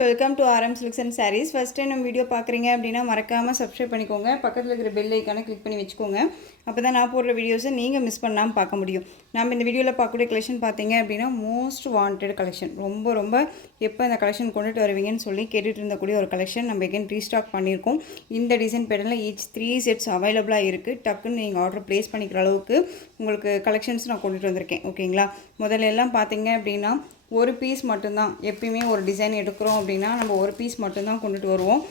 Welcome to RM Silks and Sarees. First time நம்ம video பார்க்குறீங்க அப்படின்னா மறக்காமல் சப்ஸ்கிரைப் பண்ணிக்கோங்க. பக்கத்தில் இருக்கிற பெல் ஐக்கானை கிளிக் பண்ணி வச்சுக்கோங்க. அப்போ தான் நான் போடுற வீடியோஸை நீங்கள் மிஸ் பண்ணாமல் பார்க்க முடியும். நம்ம இந்த வீடியோவில் பார்க்கக்கூடிய கலெக்ஷன் பார்த்தீங்க அப்படின்னா மோஸ்ட் வாண்டட் கலெக்ஷன். ரொம்ப எப்போ இந்த கலெக்ஷன் கொண்டுட்டு வருவீங்கன்னு சொல்லி கேட்டுட்டு இருந்தக்கூடிய ஒரு கலெக்ஷன் நம்ம எகைன் ரீஸ்டாக் பண்ணியிருக்கோம். இந்த டிசைன் பேட்டர்னில் ஈச் 3 செட்ஸ் அவைலபிளாக இருக்குது. டக்குன்னு நீங்கள் ஆர்டர் ப்ளேஸ் பண்ணிக்கிற அளவுக்கு உங்களுக்கு கலெக்ஷன்ஸ் நான் கொண்டுட்டு வந்திருக்கேன். ஓகேங்களா, முதல்ல எல்லாம் பார்த்தீங்க அப்படின்னா ஒரு பீஸ் மட்டும்தான். எப்பயுமே ஒரு டிசைன் எடுக்கிறோம் அப்படின்னா நம்ம ஒரு பீஸ் மட்டும்தான் கொண்டுட்டு வருவோம்.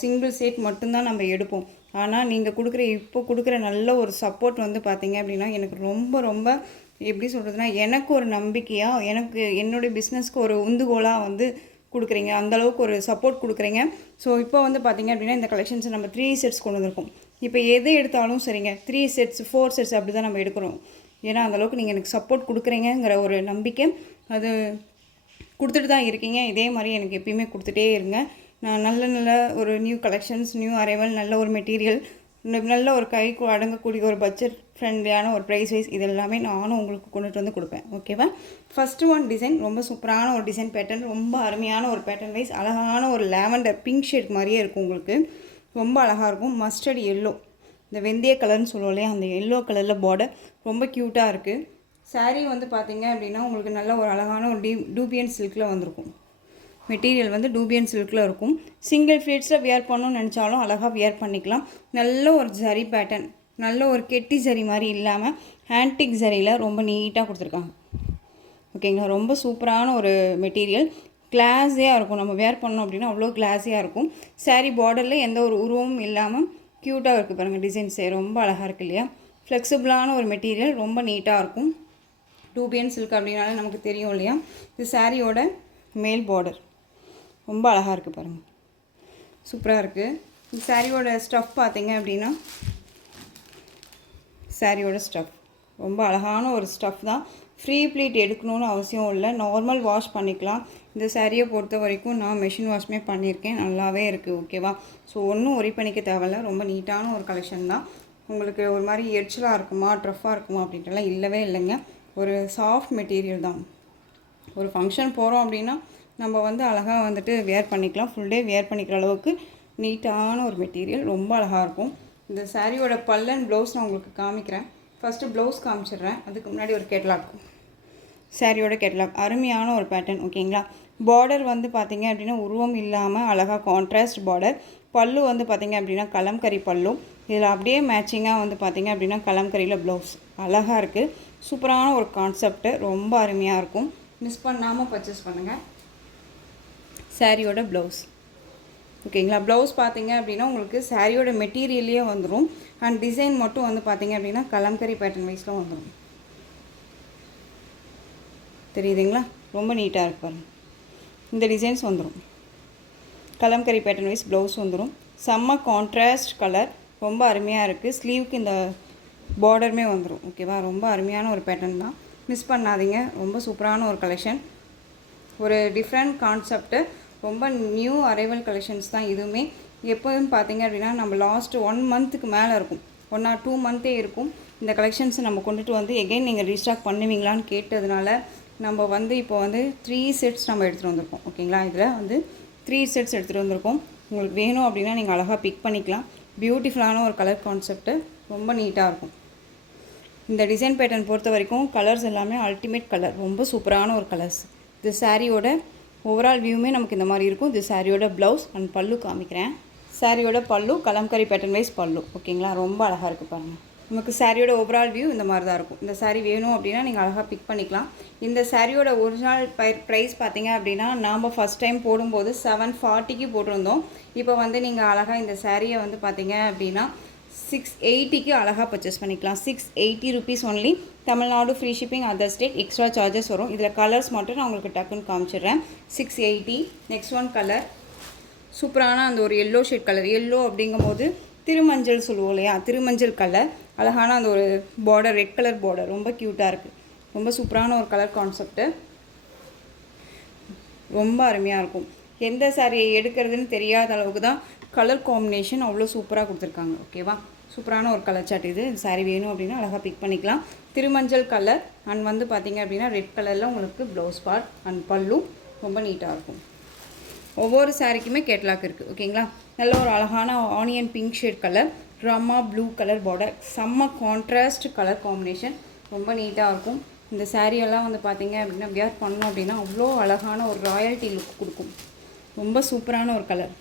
சிங்கிள் செட் மட்டும்தான் நம்ம எடுப்போம். ஆனால் நீங்கள் இப்போ கொடுக்குற நல்ல ஒரு சப்போர்ட் வந்து பார்த்தீங்க அப்படின்னா எனக்கு ரொம்ப எப்படி சொல்கிறதுனா, எனக்கு ஒரு நம்பிக்கையாக, எனக்கு என்னுடைய பிஸ்னஸ்க்கு ஒரு உந்துகோலாக வந்து கொடுக்குறீங்க. அந்தளவுக்கு ஒரு சப்போர்ட் கொடுக்குறீங்க. ஸோ இப்போ வந்து பார்த்தீங்க அப்படின்னா இந்த கலெக்ஷன்ஸை நம்ம 3 செட்ஸ் கொண்டு வந்திருக்கோம். இப்போ எது எடுத்தாலும் சரிங்க, 3 செட்ஸ் 4 செட்ஸ் அப்படி தான் நம்ம எடுக்கிறோம். ஏன்னா அந்தளவுக்கு நீங்கள் எனக்கு சப்போர்ட் கொடுக்குறீங்கிற ஒரு நம்பிக்கை அது கொடுத்துட்டு தான் இருக்கீங்க. இதே மாதிரி எனக்கு எப்பயுமே கொடுத்துட்டே இருங்க. நான் நல்ல ஒரு நியூ கலெக்ஷன்ஸ், நியூ அரைவல், நல்ல ஒரு மெட்டீரியல், நல்ல ஒரு கைக்கு அடங்கக்கூடிய ஒரு பட்ஜெட் ஃப்ரெண்ட்லியான ஒரு ப்ரைஸ் வைஸ் இது எல்லாமே நானும் உங்களுக்கு கொண்டுட்டு வந்து கொடுப்பேன். ஓகேவா, ஃபஸ்ட்டு ஒன் டிசைன் ரொம்ப சூப்பரான ஒரு டிசைன் பேட்டர்ன், ரொம்ப அருமையான ஒரு பேட்டர்ன் வைஸ், அழகான ஒரு லாவெண்டர் பிங்க் ஷேட் மாதிரியே இருக்கும். உங்களுக்கு ரொம்ப அழகாக இருக்கும். மஸ்டர்ட் எல்லோ, இந்த வெந்தய கலர்னு சொல்லுவோம் இல்லையா, அந்த எல்லோ கலரில் பார்டர் ரொம்ப க்யூட்டாக இருக்குது. சாரீ வந்து பார்த்தீங்க அப்படின்னா உங்களுக்கு நல்ல ஒரு அழகான ஒரு டூபியன் சில்கில் வந்திருக்கும். மெட்டீரியல் வந்து டூபியன் சில்கில் இருக்கும். சிங்கிள் ஃப்ளீட்ஸில் வியர் பண்ணணும்னு நினச்சாலும் அழகாக வியர் பண்ணிக்கலாம். நல்ல ஒரு ஜரி பேட்டர்ன், நல்ல ஒரு கெட்டி ஜரி மாதிரி இல்லாமல் ஆன்டிக் ஜரியில் ரொம்ப நீட்டாக கொடுத்துருக்காங்க. ஓகேங்களா, ரொம்ப சூப்பரான ஒரு மெட்டீரியல், கிளாஸியாக இருக்கும். நம்ம வியர் பண்ணோம் அப்படின்னா அவ்வளோ கிளாஸியாக இருக்கும். சாரீ பார்டரில் எந்த ஒரு உருவமும் இல்லாமல் க்யூட்டாக இருக்குது பாருங்கள். டிசைன்ஸே ரொம்ப அழகாக இருக்குது இல்லையா. ஃப்ளெக்சிபிளான ஒரு மெட்டீரியல், ரொம்ப நீட்டாக இருக்கும். டூபியன் சில்க் அப்படின்னாலே நமக்கு தெரியும் இல்லையா. இது சாரியோட மேல் பார்டர் ரொம்ப அழகாக இருக்குது பாருங்கள், சூப்பராக இருக்குது. இந்த சாரியோட ஸ்டஃப் பார்த்தீங்க அப்படின்னா சாரியோட ஸ்டஃப் ரொம்ப அழகான ஒரு ஸ்டஃப் தான். ஃப்ரீ ப்ளீட் எடுக்கணும்னு அவசியம் இல்லை, நார்மல் வாஷ் பண்ணிக்கலாம். இந்த சாரியை பொறுத்த வரைக்கும் நான் மெஷின் வாஷ்மே பண்ணியிருக்கேன், நல்லாவே இருக்குது. ஓகேவா, ஸோ ஒன்றும் ஒரி பண்ணிக்க தேவையில்ல. ரொம்ப நீட்டான ஒரு கலெக்ஷன் தான். உங்களுக்கு ஒரு மாதிரி எரிச்சலாக இருக்குமா, ட்ரஃப்பாக இருக்குமா அப்படின்ட்டுலாம் இல்லவே இல்லைங்க. ஒரு சாஃப்ட் மெட்டீரியல் தான். ஒரு ஃபங்க்ஷன் போகிறோம் அப்படின்னா நம்ம வந்து அழகாக வந்துட்டு வியர் பண்ணிக்கலாம். ஃபுல் டே வியர் பண்ணிக்கிற அளவுக்கு நீட்டான ஒரு மெட்டீரியல், ரொம்ப அழகாக இருக்கும். இந்த சாரியோட பல்லன் ப்ளவுஸ் நான் உங்களுக்கு காமிக்கிறேன். ஃபஸ்ட்டு ப்ளவுஸ் காமிச்சிடுறேன், அதுக்கு முன்னாடி ஒரு கேட்லாக், சாரியோட கேட்லாக், அருமையான ஒரு பேட்டர்ன். ஓகேங்களா, பார்டர் வந்து பார்த்திங்க அப்படின்னா உருவம் இல்லாமல் அழகாக கான்ட்ராஸ்ட் பார்டர். பல்லு வந்து பார்த்திங்க அப்படின்னா கலம்கரி பல்லு. இதில் அப்படியே மேட்சிங்காக வந்து பார்த்திங்க அப்படின்னா கலம்கரியில் ப்ளவுஸ் அழகாக இருக்குது. சூப்பரான ஒரு கான்செப்ட்டு, ரொம்ப அருமையாக இருக்கும். மிஸ் பண்ணாமல் பர்ச்சேஸ் பண்ணுங்கள். சாரியோட ப்ளவுஸ் ஓகேங்களா, ப்ளவுஸ் பார்த்தீங்க அப்படின்னா உங்களுக்கு சாரியோட மெட்டீரியல்லையே வந்துடும். அண்ட் டிசைன் மட்டும் வந்து பார்த்திங்க அப்படின்னா கலம்கரி பேட்டர்ன் வைஸில் வந்துடும். தெரியுதுங்களா, ரொம்ப நீட்டாக இருக்கு பாருங்கள். இந்த டிசைன்ஸ் வந்துடும். கலம்கரி பேட்டர்ன் வைஸ் ப்ளவுஸ் வந்துடும். செம்ம கான்ட்ராஸ்ட் கலர், ரொம்ப அருமையாக இருக்குது. ஸ்லீவுக்கு இந்த பார்டருமே வந்துடும். ஓகேவா, ரொம்ப அருமையான ஒரு பேட்டர்ன் தான், மிஸ் பண்ணாதீங்க. ரொம்ப சூப்பரான ஒரு கலெக்ஷன், ஒரு டிஃப்ரெண்ட் கான்செப்ட்டு, ரொம்ப நியூ அரைவல் கலெக்ஷன்ஸ் தான் இதுவுமே. எப்போதும் பார்த்தீங்க அப்படின்னா நம்ம லாஸ்ட்டு 1 மந்த்துக்கு மேலே இருக்கும், 1 or 2 மந்த்தே இருக்கும். இந்த கலெக்ஷன்ஸை நம்ம கொண்டுட்டு வந்து எகைன் நீங்கள் ரீஸ்டாக் பண்ணுவீங்களான்னு கேட்டதுனால நம்ம வந்து இப்போ வந்து 3 செட்ஸ் நம்ம எடுத்துகிட்டு வந்திருக்கோம். ஓகேங்களா, இதில் வந்து 3 செட்ஸ் எடுத்துகிட்டு வந்திருக்கோம். உங்களுக்கு வேணும் அப்படின்னா நீங்கள் அழகாக பிக் பண்ணிக்கலாம். பியூட்டிஃபுல்லான ஒரு கலர் கான்செப்ட்டு, ரொம்ப நீட்டாக இருக்கும். இந்த டிசைன் பேட்டர்ன் பொறுத்த வரைக்கும் கலர்ஸ் எல்லாமே அல்டிமேட் கலர், ரொம்ப சூப்பரான ஒரு கலர்ஸ். இது சாரியோட ஓவரால் வியூமே நமக்கு இந்த மாதிரி இருக்கும். இது சாரியோட ப்ளவுஸ் அண்ட் பல்லு காமிக்கிறேன். சாரியோட பல்லு கலம்கரி பேட்டர்ன் வைஸ் பல்லு. ஓகேங்களா, ரொம்ப அழகாக இருக்குது பாருங்கள். நமக்கு சாரியோட ஓவரால் வியூ இந்த மாதிரி தான் இருக்கும். இந்த சாரீ வேணும் அப்படின்னா நீங்கள் அழகாக பிக் பண்ணிக்கலாம். இந்த சாரியோட ஒரிஜினல் ப்ரைஸ் பார்த்தீங்க அப்படின்னா நாம் ஃபஸ்ட் டைம் போடும்போது 740க்கு போட்டிருந்தோம். இப்போ வந்து நீங்கள் அழகாக இந்த சாரியை வந்து பார்த்தீங்க அப்படின்னா 680க்கு அழகாக பர்ச்சேஸ் பண்ணிக்கலாம். 680 rupees only. Tamil Nadu free shipping, other state extra charges வரும். இதில் கலர்ஸ் மட்டும் நான் உங்களுக்கு டக்குன்னு காமிச்சிடுறேன். 680. நெக்ஸ்ட் ஒன் கலர் சூப்பரான அந்த ஒரு எல்லோ ஷேட் கலர். எல்லோ அப்படிங்கும்போது திருமஞ்சள் சொல்லுவோம் இல்லையா, திருமஞ்சள் கலர், அழகான அந்த ஒரு பார்டர், ரெட் கலர் பார்டர், ரொம்ப க்யூட்டாக இருக்குது. ரொம்ப சூப்பரான ஒரு கலர் கான்செப்ட்டு, ரொம்ப அருமையாக இருக்கும். எந்த சாரியை எடுக்கிறதுன்னு தெரியாத அளவுக்கு தான் கலர் காம்பினேஷன் அவ்வளோ சூப்பராக கொடுத்துருக்காங்க. ஓகேவா, சூப்பரான ஒரு கலர் சார்ட் இது. இந்த சாரீ வேணும் அப்படின்னா அழகாக பிக் பண்ணிக்கலாம். திருமஞ்சள் கலர் அண்ட் வந்து பார்த்திங்க அப்படின்னா ரெட் கலரில் உங்களுக்கு ப்ளவுஸ் பார்ட் அண்ட் பல்லு ரொம்ப நீட்டாக இருக்கும். ஒவ்வொரு சாரிக்குமே கேட்லாக் இருக்குது. ஓகேங்களா? நல்ல ஒரு அழகான onion pink shade colour, Rama blue colour border, செம்ம கான்ட்ராஸ்ட் கலர் காம்பினேஷன், ரொம்ப நீட்டாக இருக்கும். இந்த சாரியெல்லாம் வந்து பார்த்திங்க அப்படின்னா வியர் பண்ணோம் அப்படின்னா அவ்வளோ அழகான ஒரு ராயல்ட்டி லுக் கொடுக்கும். ரொம்ப சூப்பரான ஒரு கலர்,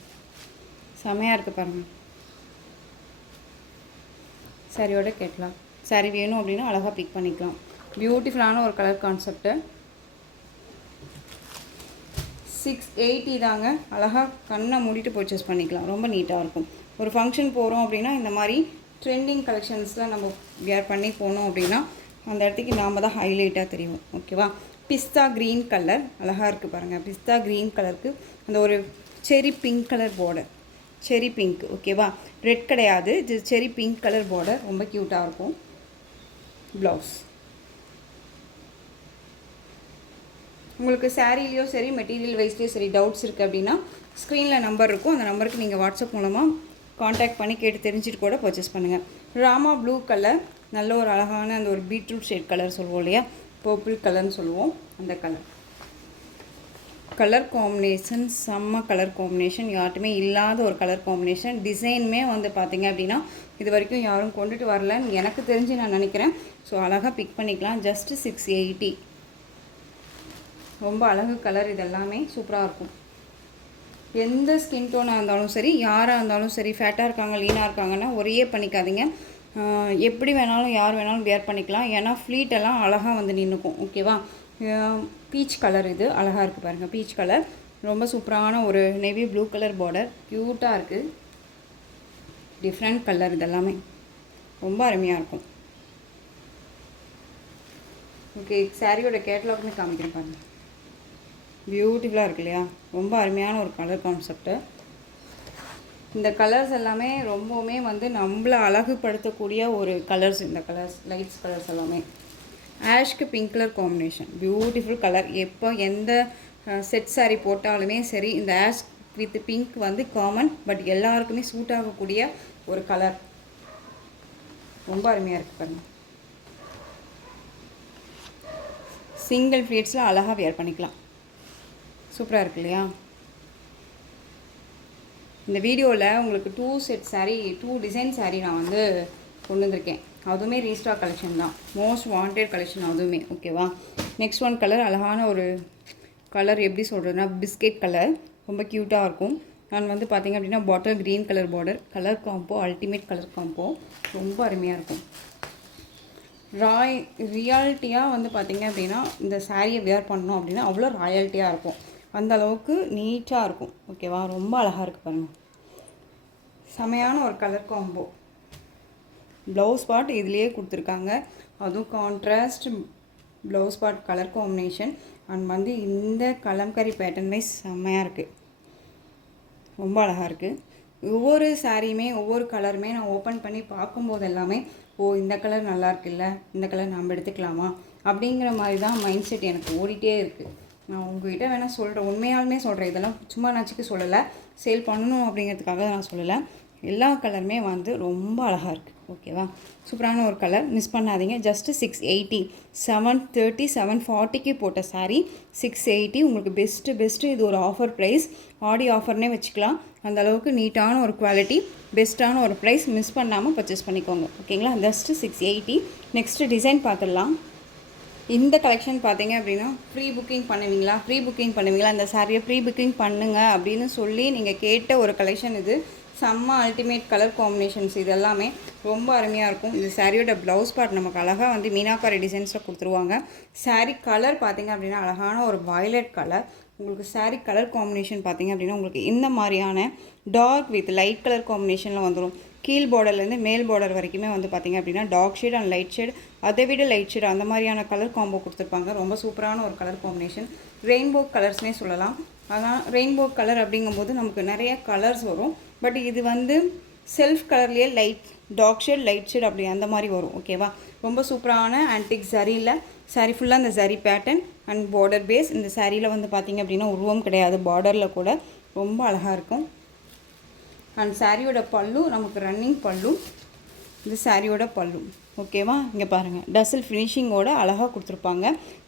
செமையாக இருக்குது பாருங்கள். சாரியோட கேட்லாம். சாரி வேணும் அப்படின்னா அழகாக பிக் பண்ணிக்கலாம். பியூட்டிஃபுல்லான ஒரு கலர் கான்செப்ட்டு. 680 தாங்க. அழகாக கண்ணை மூடிட்டு பர்ச்சேஸ் பண்ணிக்கலாம். ரொம்ப நீட்டாக இருக்கும். ஒரு ஃபங்க்ஷன் போகிறோம் அப்படின்னா இந்த மாதிரி ட்ரெண்டிங் கலெக்ஷன்ஸில் நம்ம வியர் பண்ணி போனோம் அப்படின்னா அந்த இடத்துக்கு நாம் தான் ஹைலைட்டாக தெரியும். ஓகேவா? பிஸ்தா க்ரீன் கலர் அழகாக இருக்குது பாருங்கள். பிஸ்தா க்ரீன் கலருக்கு அந்த ஒரு செரி பிங்க் கலர் பார்டர், செரி பிங்க். ஓகேவா? ரெட் கிடையாது, இது செரி பிங்க் கலர் பார்டர், ரொம்ப க்யூட்டாக இருக்கும். ப்ளவுஸ் உங்களுக்கு சாரீலேயோ சரி மெட்டீரியல் வைஸ்லேயோ சரி டவுட்ஸ் இருக்குது அப்படின்னா ஸ்க்ரீனில் நம்பர் இருக்கும். அந்த நம்பருக்கு நீங்கள் வாட்ஸ்அப் மூலமாக காண்டாக்ட் பண்ணி கேட்டு தெரிஞ்சுட்டு கூட பர்ச்சேஸ் பண்ணுங்கள். ராமா ப்ளூ கலர், நல்ல ஒரு அழகான அந்த ஒரு பீட்ரூட் ஷேட் கலர் சொல்லுவோம் இல்லையா, பர்பிள் கலர்னு சொல்லுவோம். அந்த கலர் காம்பினேஷன் செம்ம கலர் காம்பினேஷன், யார்ட்டுமே இல்லாத ஒரு கலர் காம்பினேஷன். டிசைனுமே வந்து பார்த்திங்க அப்படின்னா இது வரைக்கும் யாரும் கொண்டுட்டு வரலன்னு எனக்கு தெரிஞ்சு நான் நினைக்கிறேன். ஸோ அழகாக பிக் பண்ணிக்கலாம். ஜஸ்ட்டு 680. ரொம்ப அழகு கலர். இது எல்லாமே சூப்பராக இருக்கும். எந்த ஸ்கின் டோனாக இருந்தாலும் சரி, யாராக இருந்தாலும் சரி, ஃபேட்டாக இருக்காங்க லீனாக இருக்காங்கன்னா ஒரே பண்ணிக்காதீங்க. எப்படி வேணாலும் யார் வேணாலும் வியர் பண்ணிக்கலாம். ஏன்னா ஃப்ளீட்டெல்லாம் அழகாக வந்து நின்றுக்கும். ஓகேவா? பீச் கலர் இது அழகாக இருக்குது பாருங்கள். பீச் கலர் ரொம்ப சூப்பரான ஒரு நேவி ப்ளூ கலர் பார்டர், க்யூட்டாக இருக்குது. டிஃப்ரெண்ட் கலர் இதெல்லாமே ரொம்ப அருமையாக இருக்கும். ஓகே, சாரியோட கேட்லாக்னு காமிக்கிறேன் பாருங்கள். பியூட்டிஃபுல்லாக இருக்கு இல்லையா? ரொம்ப அருமையான ஒரு கலர் கான்செப்ட்டு. இந்த கலர்ஸ் எல்லாமே ரொம்பவுமே வந்து நம்மளை அழகுபடுத்தக்கூடிய ஒரு கலர்ஸ். இந்த கலர்ஸ் லைட்ஸ் கலர்ஸ் எல்லாமே ஆஷ்க்கு pink colour combination, beautiful colour. எப்போ எந்த செட் சாரீ போட்டாலுமே சரி இந்த ஆஷ் வித் பிங்க் வந்து காமன், பட் எல்லாருக்குமே சூட் ஆகக்கூடிய ஒரு கலர். ரொம்ப அருமையாக இருக்குது பாருங்கள். சிங்கிள் ஃப்ளீட்ஸில் அழகாக வியர் பண்ணிக்கலாம். சூப்பராக இருக்கு இல்லையா? இந்த வீடியோவில் உங்களுக்கு 2 செட் சாரீ, 2 டிசைன் சாரீ நான் வந்து கொண்டு வந்திருக்கேன். அதுவுமே ரீஸ்டாக் கலெக்ஷன் தான், மோஸ்ட் வாண்டட் கலெக்ஷன் அதுவுமே. ஓகேவா? நெக்ஸ்ட் ஒன் கலர் அழகான ஒரு கலர், எப்படி சொல்கிறதுனா பிஸ்கெட் கலர், ரொம்ப க்யூட்டாக இருக்கும். நான் வந்து பார்த்திங்க அப்படின்னா bottle green colour border, colour combo ultimate colour combo, ரொம்ப அருமையாக இருக்கும். ரியாலிட்டியாக வந்து பார்த்திங்க அப்படின்னா இந்த சாரியை வியர் பண்ணோம் அப்படின்னா அவ்வளோ ராயல்ட்டியாக இருக்கும். அந்த அளவுக்கு நீட்டாக இருக்கும். ஓகேவா? ரொம்ப அழகாக இருக்குது பாருங்கள். செமையான ஒரு கலர் காம்போ. ப்ளவுஸ் பார்ட் இதுலேயே கொடுத்துருக்காங்க. அதுவும் contrast blouse part colour combination. And வந்து இந்த கலம்கரி பேட்டர்ன் வைஸ் செம்மையாக இருக்குது. ரொம்ப அழகாக இருக்குது. ஒவ்வொரு சாரியுமே ஒவ்வொரு கலருமே நான் ஓப்பன் பண்ணி பார்க்கும்போது எல்லாமே இந்த கலர் நல்லா இருக்குல்ல, இந்த கலர் நம்ம எடுத்துக்கலாமா அப்படிங்கிற மாதிரி தான் மைண்ட் செட் எனக்கு ஓடிட்டே இருக்குது. நான் உங்கள்கிட்ட வேணால் சொல்கிறேன், உண்மையாலுமே சொல்கிறேன். இதெல்லாம் சும்மா நச்சுக்கு சொல்லலை, சேல் பண்ணணும் அப்படிங்கிறதுக்காக நான் சொல்லலை. எல்லா கலருமே வந்து ரொம்ப அழகாக இருக்குது. ஓகேவா? சூப்பரான ஒரு கலர், மிஸ் பண்ணாதீங்க. ஜஸ்ட்டு 680, 730, 740க்கு போட்ட சாரீ 680. உங்களுக்கு பெஸ்ட்டு. இது ஒரு ஆஃபர் ப்ரைஸ், ஆடி ஆஃபர்னே வச்சுக்கலாம். அந்த அளவுக்கு நீட்டான ஒரு குவாலிட்டி, பெஸ்ட்டான ஒரு ப்ரைஸ். மிஸ் பண்ணாமல் பர்ச்சேஸ் பண்ணிக்கோங்க. ஓகேங்களா? ஜஸ்ட்டு 680. நெக்ஸ்ட்டு டிசைன் பார்த்துடலாம். இந்த கலெக்ஷன் பார்த்தீங்க அப்படின்னா ப்ரீ புக்கிங் பண்ணுவீங்களா? இந்த சாரியை ப்ரீ புக்கிங் பண்ணுங்கள் அப்படின்னு சொல்லி நீங்கள் கேட்ட ஒரு கலெக்ஷன் இது. செம்ம அல்டிமேட் கலர் காம்பினேஷன்ஸ் இது எல்லாமே ரொம்ப அருமையாக இருக்கும். இந்த சாரியோட ப்ளவுஸ் பார்ட் நமக்கு அழகாக வந்து மீனாக்காரி டிசைன்ஸில் கொடுத்துருவாங்க. சாரீ கலர் பார்த்திங்க அப்படின்னா அழகான ஒரு வயலட் கலர். உங்களுக்கு சாரீ கலர் காம்பினேஷன் பார்த்திங்க அப்படின்னா உங்களுக்கு இந்த மாதிரியான டார்க் வித் லைட் கலர் காம்பினேஷனில் வந்துடும். கீழ் பார்டர்லேருந்து மேல் பார்டர் வரைக்குமே வந்து பார்த்திங்க அப்படின்னா dark shade and light shade, அதை விட லைட் ஷேட், அந்த மாதிரியான கலர் காம்போ கொடுத்துருப்பாங்க. ரொம்ப சூப்பரான ஒரு கலர் காம்பினேஷன். ரெயின்போ கலர்ஸ்னே சொல்லலாம். ஆனால் ரெயின்போ கலர் அப்படிங்கும்போது நமக்கு நிறைய கலர்ஸ் வரும். பட் இது வந்து செல்ஃப் கலர்லேயே டார்க் ஷேட் லைட் ஷேட் அப்படி அந்த மாதிரி வரும். ஓகேவா? ரொம்ப சூப்பரான ஆன்டிக் சரியில் சாரீ ஃபுல்லாக இந்த சரி பேட்டர்ன் அண்ட் பார்டர் பேஸ். இந்த சாரியில் வந்து பார்த்திங்க அப்படின்னா உருவம் கிடையாது, பார்டரில் கூட ரொம்ப அழகாக இருக்கும். அண்ட் சாரியோட பல்லு நமக்கு ரன்னிங் பல்லு. இது சாரியோட பல்லு ஓகேவா. இங்கே பாருங்கள், டசல் ஃபினிஷிங்கோட அழகாக கொடுத்துருப்பாங்க.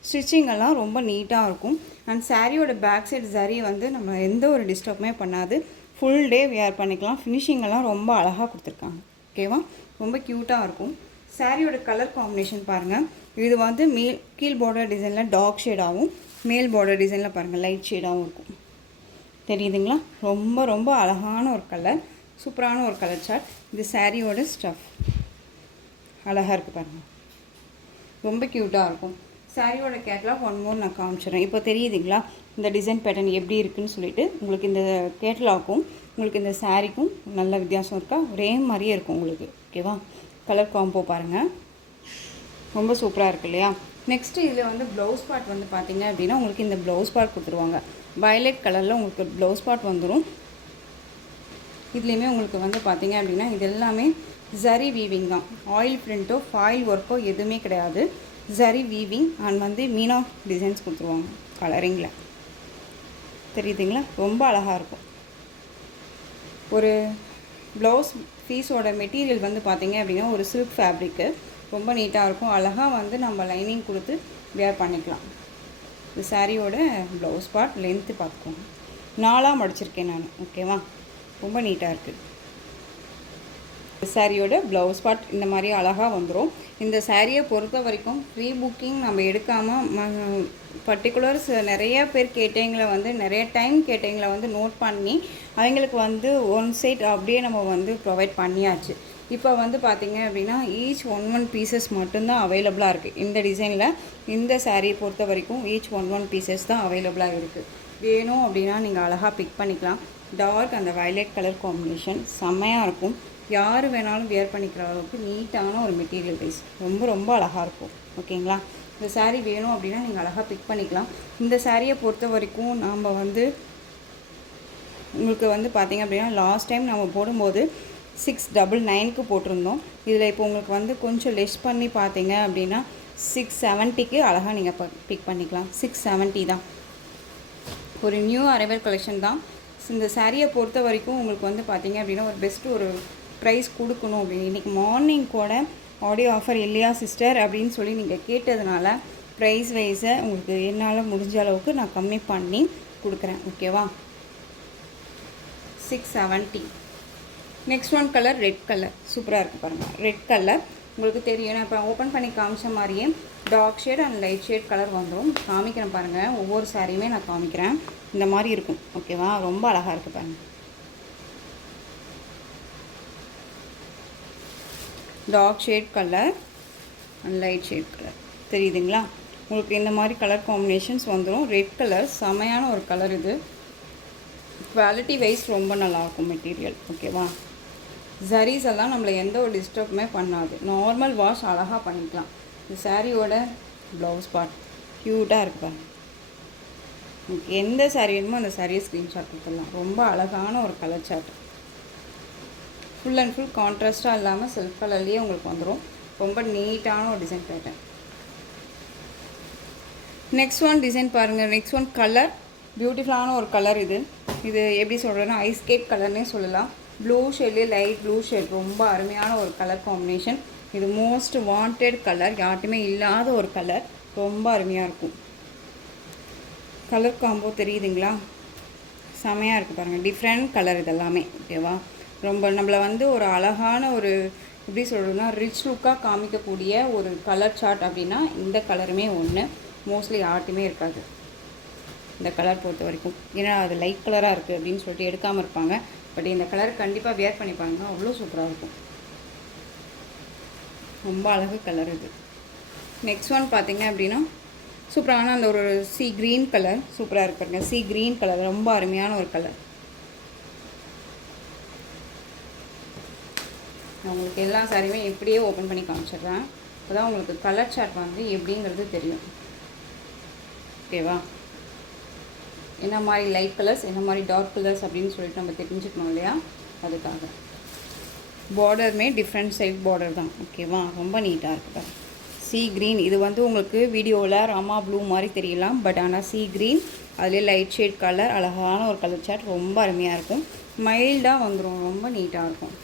ஸ்டிச்சிங்கெல்லாம் ரொம்ப நீட்டாக இருக்கும். அண்ட் சாரியோட பேக் சைடு சரி வந்து நம்ம எந்த ஒரு டிஸ்டர்புமே பண்ணாது. ஃபுல் டே வியர் பண்ணிக்கலாம். ஃபினிஷிங்கெல்லாம் ரொம்ப அழகாக கொடுத்துருக்காங்க. ஓகேவா, ரொம்ப க்யூட்டாக இருக்கும். சாரியோட கலர் காம்பினேஷன் பாருங்கள். இது வந்து கீழ் பார்டர் டிசைனில் டார்க் ஷேடாகவும், மேல் பார்டர் டிசைனில் பாருங்கள் லைட் ஷேடாகவும் இருக்கும். தெரியுதுங்களா? ரொம்ப ரொம்ப அழகான ஒரு கலர், சூப்பரான ஒரு கலர் சார்ட். இது சாரியோட ஸ்டஃப் அழகாக இருக்குது பாருங்கள், ரொம்ப க்யூட்டாக இருக்கும். சாரியோட கேட்லாக் ஒன் மோர் நான் காமிச்சிடுறேன். இப்போ தெரியுதுங்களா இந்த டிசைன் பேட்டர்ன் எப்படி இருக்குதுன்னு சொல்லிட்டு. உங்களுக்கு இந்த கேட்லாக்கும் உங்களுக்கு இந்த சாரிக்கும் நல்ல வித்தியாசம் இருக்கா? ஒரே மாதிரியே இருக்கும் உங்களுக்கு. ஓகேவா, கலர் காம்போ பாருங்கள், ரொம்ப சூப்பராக இருக்குது இல்லையா? நெக்ஸ்ட்டு இதில் வந்து ப்ளவுஸ் பார்ட் வந்து பார்த்திங்க அப்படின்னா உங்களுக்கு இந்த ப்ளவுஸ் பார்ட் கொடுத்துருவாங்க. வயலட் கலரில் உங்களுக்கு ப்ளவுஸ் பார்ட் வந்துடும். இதுலேயுமே உங்களுக்கு வந்து பார்த்திங்க அப்படின்னா இது எல்லாமே ஜரி வீவிங் தான். ஆயில் பிரிண்ட்டோ ஃபாயில் ஒர்க்கோ எதுவுமே கிடையாது. ஜரி வீவிங் அண்ட் வந்து மீனா டிசைன்ஸ் கொடுத்துருவாங்க கலரிங்கில். தெரியுதுங்களா? ரொம்ப அழகாக இருக்கும். ஒரு ப்ளவுஸ் பீஸோட மெட்டீரியல் வந்து பார்த்திங்க அப்படின்னா ஒரு சில்க் ஃபேப்ரிக்கு, ரொம்ப நீட்டாக இருக்கும். அழகாக வந்து நம்ம லைனிங் கொடுத்து வேர் பண்ணிக்கலாம். இந்த சாரியோட ப்ளவுஸ் பார்ட் லென்த்து பார்த்துக்கோங்க. 4ஆக மடிச்சிருக்கேன் நான். ஓகேவா, ரொம்ப நீட்டாக இருக்குது. சாரியோட ப்ளவுஸ் பார்ட் இந்த மாதிரி அழகாக வந்துடும். இந்த சாரியை பொறுத்த வரைக்கும் ப்ரீ புக்கிங் நம்ம எடுக்காமல் பர்டிகுலர்ஸ் நிறைய பேர் கேட்டவங்களை வந்து நிறைய டைம் கேட்டவங்களை வந்து நோட் பண்ணி அவங்களுக்கு வந்து ஒன் சைட் அப்படியே நம்ம வந்து ப்ரொவைட் பண்ணியாச்சு. இப்போ வந்து பார்த்திங்க அப்படின்னா ஈச் ஒன் பீசஸ் மட்டும்தான் அவைலபிளாக இருக்குது. இந்த டிசைனில் இந்த சாரியை பொறுத்த வரைக்கும் ஈச் ஒன் பீசஸ் தான் அவைலபிளாக இருக்குது. வேணும் அப்படின்னா நீங்கள் அழகாக பிக் பண்ணிக்கலாம். டார்க் அந்த வயலட் கலர் காம்பினேஷன் செம்மையாக இருக்கும். யார் வேணாலும் வியர் பண்ணிக்கிற அளவுக்கு நீட்டான ஒரு மெட்டீரியல் வைஸ் ரொம்ப ரொம்ப அழகாக இருக்கும். ஓகேங்களா, இந்த சாரீ வேணும் அப்படின்னா நீங்கள் அழகாக பிக் பண்ணிக்கலாம். இந்த சாரியை பொறுத்த வரைக்கும் நாம் வந்து உங்களுக்கு வந்து பார்த்திங்க அப்படின்னா லாஸ்ட் டைம் நம்ம போடும்போது 699க்கு போட்டிருந்தோம். இதில் இப்போ உங்களுக்கு வந்து கொஞ்சம் லெஸ் பண்ணி பார்த்தீங்க அப்படின்னா 670க்கு அழகாக நீங்கள் பிக் பண்ணிக்கலாம். 670 தான். ஒரு நியூ அரைவல் கலெக்ஷன் தான். இந்த சாரியை பொறுத்த வரைக்கும் உங்களுக்கு வந்து பார்த்திங்க அப்படின்னா ஒரு பெஸ்ட்டு ஒரு ப்ரைஸ் கொடுக்கணும் அப்படின்னு இன்றைக்கி மார்னிங் கூட ஆடியோ ஆஃபர் இல்லையா சிஸ்டர் அப்படின்னு சொல்லி நீங்கள் கேட்டதுனால ப்ரைஸ் வைஸை உங்களுக்கு என்னால் முடிஞ்ச அளவுக்கு நான் கம்மி பண்ணி கொடுக்குறேன். ஓகேவா, 670. Next one colour red colour சூப்பராக இருக்குது பாருங்கள். ரெட் கலர் உங்களுக்கு தெரியும், நான் இப்போ ஓப்பன் பண்ணி காமிச்ச மாதிரியே dark shade and light shade colour வந்துடும். காமிக்கிறேன் பாருங்கள், ஒவ்வொரு சாரியுமே நான் காமிக்கிறேன். இந்த மாதிரி இருக்கும். ஓகேவா, ரொம்ப அழகாக இருக்குது பாருங்கள். Dark shade colour and light shade colour தெரியுதுங்களா? உங்களுக்கு இந்த மாதிரி கலர் காம்பினேஷன்ஸ் வந்துடும். ரெட் கலர் செமையான ஒரு கலர். இது குவாலிட்டி வைஸ் ரொம்ப நல்லாயிருக்கும் மெட்டீரியல். ஓகேவா, ஜரீஸ் எல்லாம் நம்மளை எந்த ஒரு டிஸ்டர்புமே பண்ணாது. நார்மல் வாஷ் அழகாக பண்ணிக்கலாம். இந்த சாரியோட ப்ளவுஸ் பார்ட் க்யூட்டாக இருக்குது பாருங்கள். உங்களுக்கு எந்த சாரீ வேணுமோ அந்த சாரியை ஸ்க்ரீன்ஷாட் கொடுத்துடலாம். ரொம்ப அழகான ஒரு colour chart. Full and full கான்ட்ராஸ்ட்டாக இல்லாமல் செல்ஃப் கலர்லேயே உங்களுக்கு வந்துடும். ரொம்ப நீட்டான ஒரு design pattern. Next one design பாருங்கள். நெக்ஸ்ட் ஒன் கலர் பியூட்டிஃபுல்லான ஒரு கலர். இது எப்படி சொல்கிறேன்னா ஐஸ் கேட் கலர்னே சொல்லலாம். ப்ளூ ஷேட்லேயே லைட் ப்ளூ ஷேட், ரொம்ப அருமையான ஒரு கலர் காம்பினேஷன். இது மோஸ்ட் வாண்டட் கலர், யார்ட்டுமே இல்லாத ஒரு கலர். ரொம்ப அருமையாக இருக்கும். கலர் காம்போ தெரியுதுங்களா? செமையாக இருக்குது பாருங்கள். டிஃப்ரெண்ட் கலர் இதெல்லாமே. ஓகேவா, ரொம்ப நம்மளை வந்து ஒரு அழகான ஒரு எப்படி சொல்கிறதுனா ரிச் லுக்காக காமிக்கக்கூடிய ஒரு கலர் சார்ட் அப்படின்னா இந்த கலருமே ஒன்று. மோஸ்ட்லி யார்ட்டுமே இருக்காது இந்த கலர் பொறுத்த வரைக்கும். ஏன்னா அது லைட் கலராக இருக்குது அப்படின்னு சொல்லிட்டு எடுக்காமல் இருப்பாங்க. பட் இந்த கலர் கண்டிப்பாக வியர் பண்ணிப்பாங்க, அவ்வளோ சூப்பராக இருக்கும். ரொம்ப அழகு கலர் இது. நெக்ஸ்ட் ஒன் பார்த்திங்க அப்படின்னா சூப்பரான அந்த ஒரு சி க்ரீன் கலர் சூப்பராக இருப்பாருங்க. சி க்ரீன் கலர் ரொம்ப அருமையான ஒரு கலர். நான் உங்களுக்கு எல்லா சாரியுமே எப்படியே ஓப்பன் பண்ணி காமிச்சிடுறேன். அப்போ தான் உங்களுக்கு கலர் சார்ட் வந்து எப்படிங்கிறது தெரியும். ஓகேவா, என்ன மாதிரி லைட் கலர்ஸ் என்ன மாதிரி டார்க் கலர்ஸ் அப்படின்னு சொல்லிட்டு நம்ம தெரிஞ்சுக்கணும் இல்லையா, அதுக்காக. பார்டருமே டிஃப்ரெண்ட் சைட் பார்டர் தான். ஓகேவா, ரொம்ப நீட்டாக இருக்குது. சி க்ரீன் இது வந்து உங்களுக்கு வீடியோவில் ராமா ப்ளூ மாதிரி தெரியலாம். பட் ஆனால் சி க்ரீன் அதிலே லைட் ஷேட் கலர், அழகான ஒரு கலர் சார்ட். ரொம்ப அருமையாக இருக்கும். மைல்டாக வந்துடும், ரொம்ப நீட்டாக இருக்கும்.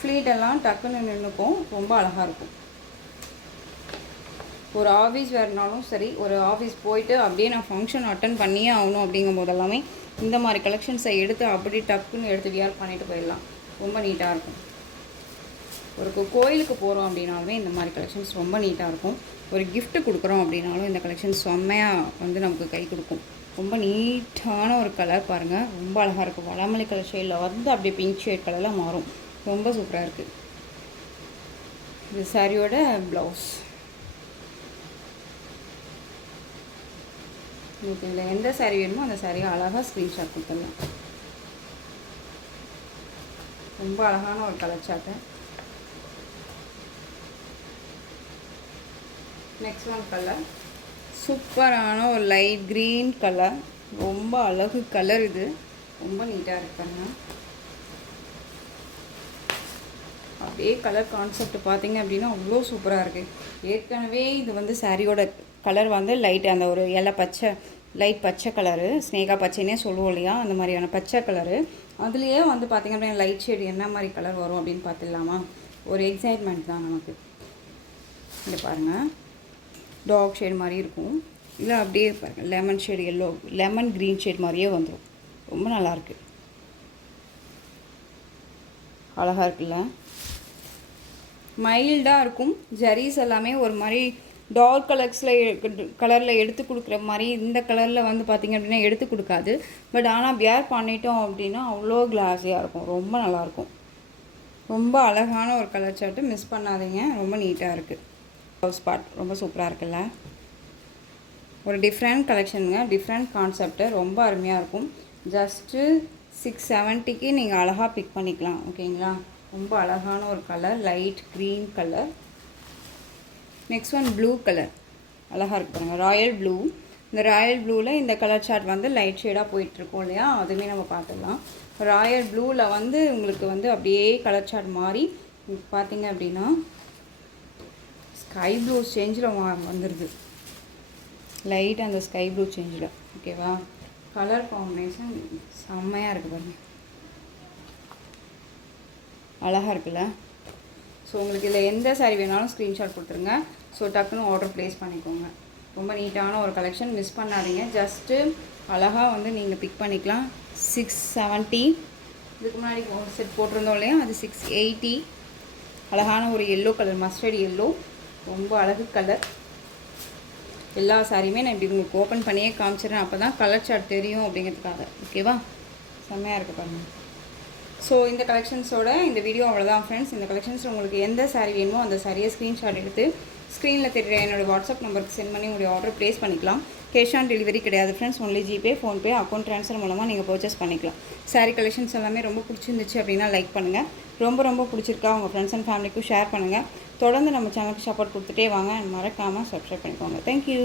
ஃப்ளீட்டெல்லாம் டக்குன்னு நின்றுக்கும், ரொம்ப அழகாக இருக்கும். ஒரு ஆஃபீஸ் வேறுனாலும் சரி, ஒரு ஆஃபீஸ் போயிட்டு அப்படியே நான் ஃபங்க்ஷன் அட்டன் பண்ணியே ஆகணும் அப்படிங்கும் போதெல்லாமே இந்த மாதிரி கலெக்ஷன்ஸை எடுத்து அப்படியே டக்குன்னு எடுத்து வியர் பண்ணிவிட்டு போயிடலாம். ரொம்ப நீட்டாக இருக்கும். ஒரு கோயிலுக்கு போகிறோம் அப்படின்னாலுமே இந்த மாதிரி கலெக்ஷன்ஸ் ரொம்ப நீட்டாக இருக்கும். ஒரு கிஃப்ட்டு கொடுக்குறோம் அப்படின்னாலும் இந்த கலெக்ஷன்ஸ் செம்மையாக வந்து நமக்கு கை கொடுக்கும். ரொம்ப நீட்டான ஒரு கலர் பாருங்கள், ரொம்ப அழகாக இருக்கும். வடமல்லி கலர் ஷேடில் வந்து அப்படியே பிங்க் ஷேட் கலரில் மாறும். ரொம்ப சூப்பராக இருக்குது. இது சாரியோட ப்ளவுஸ். உங்களுக்கு இதில் எந்த சாரீ வேணுமோ அந்த சாரியை அழகாக ஸ்க்ரீன்ஷாட் கொடுத்துடலாம். ரொம்ப அழகான ஒரு colour chart. Next one colour சூப்பரான ஒரு லைட் க்ரீன் கலர். ரொம்ப அழகு கலர். இது ரொம்ப நீட்டாக இருக்காங்க. அப்படியே கலர் கான்செப்ட் பார்த்தீங்க அப்படின்னா அவ்வளோ சூப்பராக இருக்குது. ஏற்கனவே இது வந்து சாரியோட கலர் வந்து லைட் அந்த ஒரு இலை பச்சை, லைட் பச்சை கலரு, ஸ்னேகா பச்சைன்னே சொல்லுவோம் இல்லையா, அந்த மாதிரியான பச்சை கலரு. அதுலேயே வந்து பார்த்திங்க அப்படின்னா லைட் ஷேடு என்ன மாதிரி கலர் வரும் அப்படின்னு பார்த்துடலாமா? ஒரு எக்ஸைட்மெண்ட் தான் நமக்கு. இங்கே பாருங்கள், டார்க் ஷேடு மாதிரி இருக்கும், இல்லை அப்படியே பாருங்கள் lemon shade, yellow lemon green shade மாதிரியே வந்துடும். ரொம்ப நல்லாயிருக்கு, அழகாக இருக்குல்ல? மைல்டாக இருக்கும். ஜரீஸ் எல்லாமே ஒரு மாதிரி டார்க் கலரில் எடுத்து கொடுக்குற மாதிரி இந்த கலரில் வந்து பார்த்திங்க அப்படின்னா எடுத்து கொடுக்காது. பட் ஆனால் வியர் பண்ணிட்டோம் அப்படின்னா அவ்வளோ கிளாஸியாக இருக்கும். ரொம்ப நல்லாயிருக்கும். ரொம்ப அழகான ஒரு கலர் சார்ட்டு, மிஸ் பண்ணாதீங்க. ரொம்ப நீட்டாக இருக்குது. ப்ளவுஸ் பார்ட் ரொம்ப சூப்பராக இருக்குல்ல? ஒரு டிஃப்ரெண்ட் கலெக்ஷனுங்க, டிஃப்ரெண்ட் கான்செப்ட்டு, ரொம்ப அருமையாக இருக்கும். ஜஸ்ட்டு 670க்கு நீங்கள் அழகாக பிக் பண்ணிக்கலாம். ஓகேங்களா? ரொம்ப அழகான ஒரு colour, light green colour. Next one blue colour. அழகாக இருக்கு பாருங்கள், ராயல் ப்ளூ. இந்த ராயல் ப்ளூவில் இந்த கலர் சார்ட் வந்து லைட் ஷேடாக போயிட்டுருக்கோம் இல்லையா, அதுவுமே நம்ம பார்த்துடலாம். ராயல் ப்ளூவில் வந்து உங்களுக்கு வந்து அப்படியே கலர் சார்ட் மாறி பார்த்திங்க அப்படின்னா ஸ்கை ப்ளூ சேஞ்சில் வந்துடுது. லைட் அந்த ஸ்கை ப்ளூ சேஞ்சில். ஓகேவா? கலர் காம்பினேஷன் செம்மையாக இருக்குது பாருங்கள், அழகாக இருக்குல்ல? ஸோ உங்களுக்கு இதில் எந்த சாரீ வேணாலும் ஸ்க்ரீன்ஷாட் கொடுத்துருங்க. ஸோ டக்குன்னு ஆர்டர் ப்ளேஸ் பண்ணிக்கோங்க. ரொம்ப நீட்டான ஒரு கலெக்ஷன், மிஸ் பண்ணாதீங்க. ஜஸ்ட்டு அழகாக வந்து நீங்கள் பிக் பண்ணிக்கலாம். 670. இதுக்கு முன்னாடி ஒரு செட் போட்டிருந்தோம் இல்லையா, அது 680. அழகான ஒரு எல்லோ கலர், மஸ்டர்ட் எல்லோ, ரொம்ப அழகு கலர். எல்லா சாரியுமே நான் இப்படி உங்களுக்கு ஓப்பன் பண்ணியே காமிச்சிடுறேன், அப்போ தான் கலர் சார்ட் தெரியும் அப்படிங்கிறதுக்காக. ஓகேவா? செம்மையாக இருக்குது பாருங்கள். ஸோ இந்த கலெக்ஷன்ஸோட இந்த வீடியோ அவ்வளோதான் ஃப்ரெண்ட்ஸ். இந்த கலெக்ஷன்ஸ் உங்களுக்கு எந்த சாரீ வேணுமோ அந்த சாரியை ஸ்க்ரீன்ஷாட் எடுத்து ஸ்க்ரீனில் தெரியுற என்னோடய வாட்ஸ்அப் நம்பருக்கு சென்ட் பண்ணி உங்களுடைய ஆர்டர் ப்ளேஸ் பண்ணிக்கலாம். கேஷ் ஆன் டெலிவரி கிடையாது friends. Only GPay, PhonePe, account transfer மூலமாக நீங்கள் பர்ச்சேஸ் பண்ணிக்கலாம். சாரீ கலெக்ஷன்ஸ் எல்லாமே ரொம்ப பிடிச்சிருந்துச்சு அப்படின்னா லைக் பண்ணுங்கள். ரொம்ப பிடிச்சிருக்கா உங்கள் ஃப்ரெண்ட்ஸ் அண்ட் ஃபேமிலிக்கும் ஷேர் பண்ணுங்கள். தொடர்ந்து நம்ம சேனலுக்கு சப்போர்ட் கொடுத்துட்டே வாங்க. மறக்காமல் சப்ஸ்கிரைப் பண்ணிக்கோங்க. தேங்க்யூ.